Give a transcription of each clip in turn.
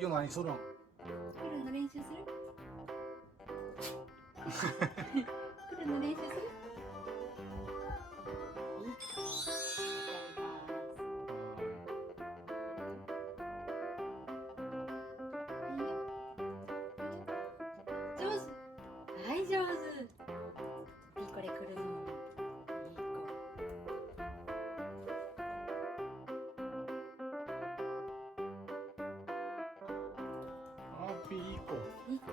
今日何するの？来るの練習する？来るの練習する？上手。はい、上手。いいこれ来るの。いい子。ピーコ。いい子。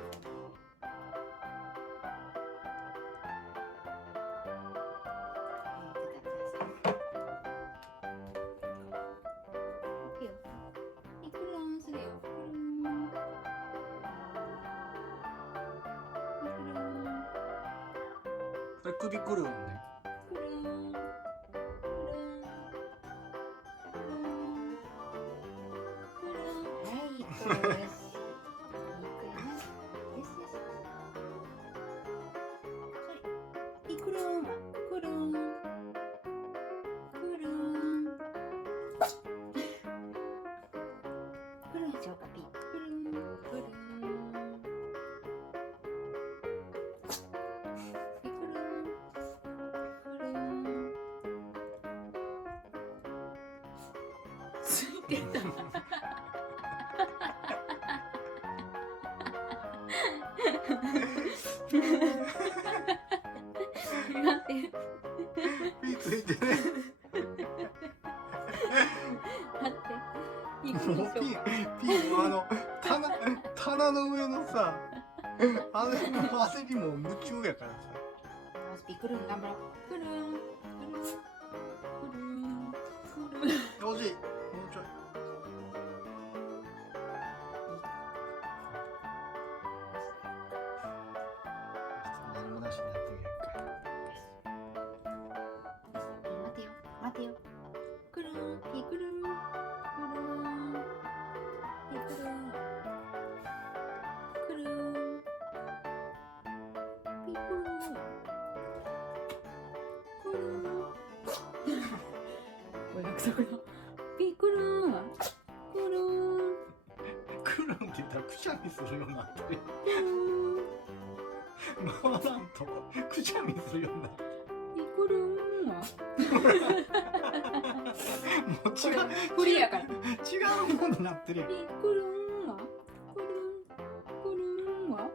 それ首くるんね。くるんくるんくるんはい、これよし。いい子やな。よしよし。それ。くるんくるんくるんくるんしようかピー。くるんくるんついてた。なんて。ピーついてね。だって。いいもう子でしょうか。ピー棚の上のさ、あれ焦りも夢中やからさ。よし、ピーくるん頑張ろう。くるんくるんくるんくるん。よし、もうちょい。何もなしにやってみるか。待てよ待てよ。くるんピーくるんくるんピーくるんくるんピーくるんくるん。お約束のピーくるんくるんくるんって言ったらくしゃみするようになってる。くるん回らんとくしゃみするようになってる。ピーくるん。もう違うフリーやから。違うものになってるやん。ピーくるんはくるんくるんは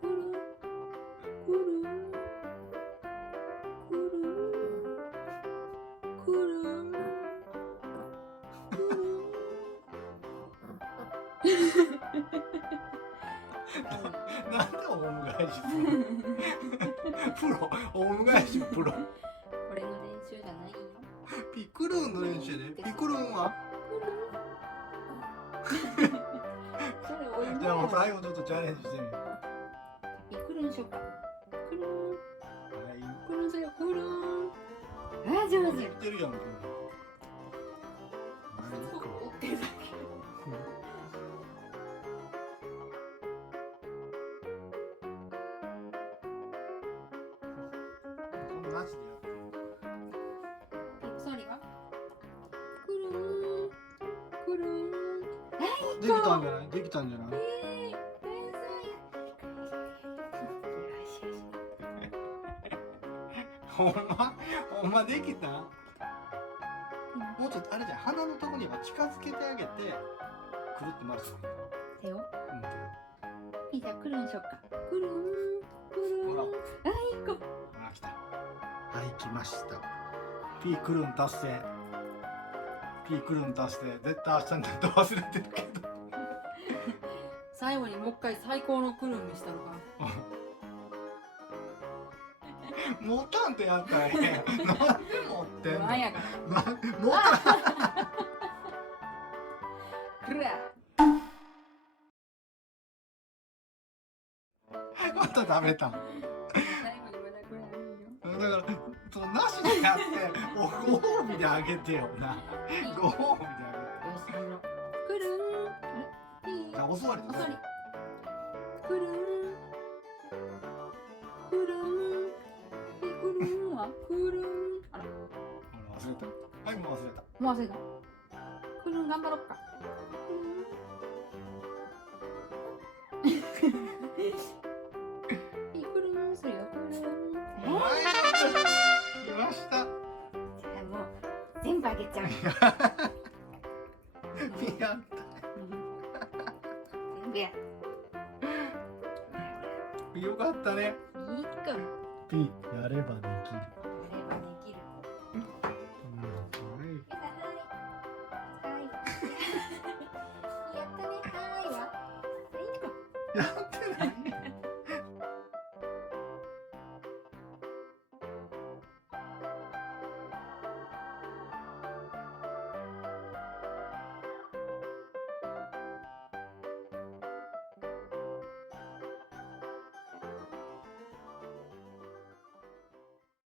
くるんくるんくるんくるんくるん。なんでオウム返しするの？プロ、オウム返しプロ。これの練習じゃないよ。ピクルンの練習で。ピクルンは？それお芋じゃあもうや。最後ちょっとチャレンジしてみよう。ピクルンしよっか。くるんはい。くるんそれくるん。あ、上手。言ってるやん。何こ折ってるだけ。マジでやってる。ピクソリはくるんくるん。できたんじゃない？できたんじゃない？天才や。よしよし。ほんまできた？もうちょっとあれじゃん、鼻のとこには近づけてあげてくるって回してもいいよ。手をうんピーちゃんくるんしよっか。くるんくるん。ほらあ、いい子。あ、来た。はい、来ました。ピークルン達成。ピークルン達成。絶対明日になって忘れてるけど。最後にもう一回最高のくるんにしたのか。持たんとやったらええやん。なんで持ってんの？なんやから。持たくら。また食べた。だ最後にまだこれあるよ。からそのなしでやってご褒美であげてよな。ご褒美であよし、頑張ろう。くるん。ピげて。じゃー。あお座りお座り。くるん。くるん。ピーくるんはくるん。あら。ほら忘れた。はい、もう忘れた。もう忘れた。くるん頑張ろっか。くるん。くるん。ピークルンするよクルン。はい来ました。じゃあもう全部あげちゃう。ピアン全部や。よかったね。いいか。ピやればできる。やればできる。はい。はい。やったね。はいは。はい。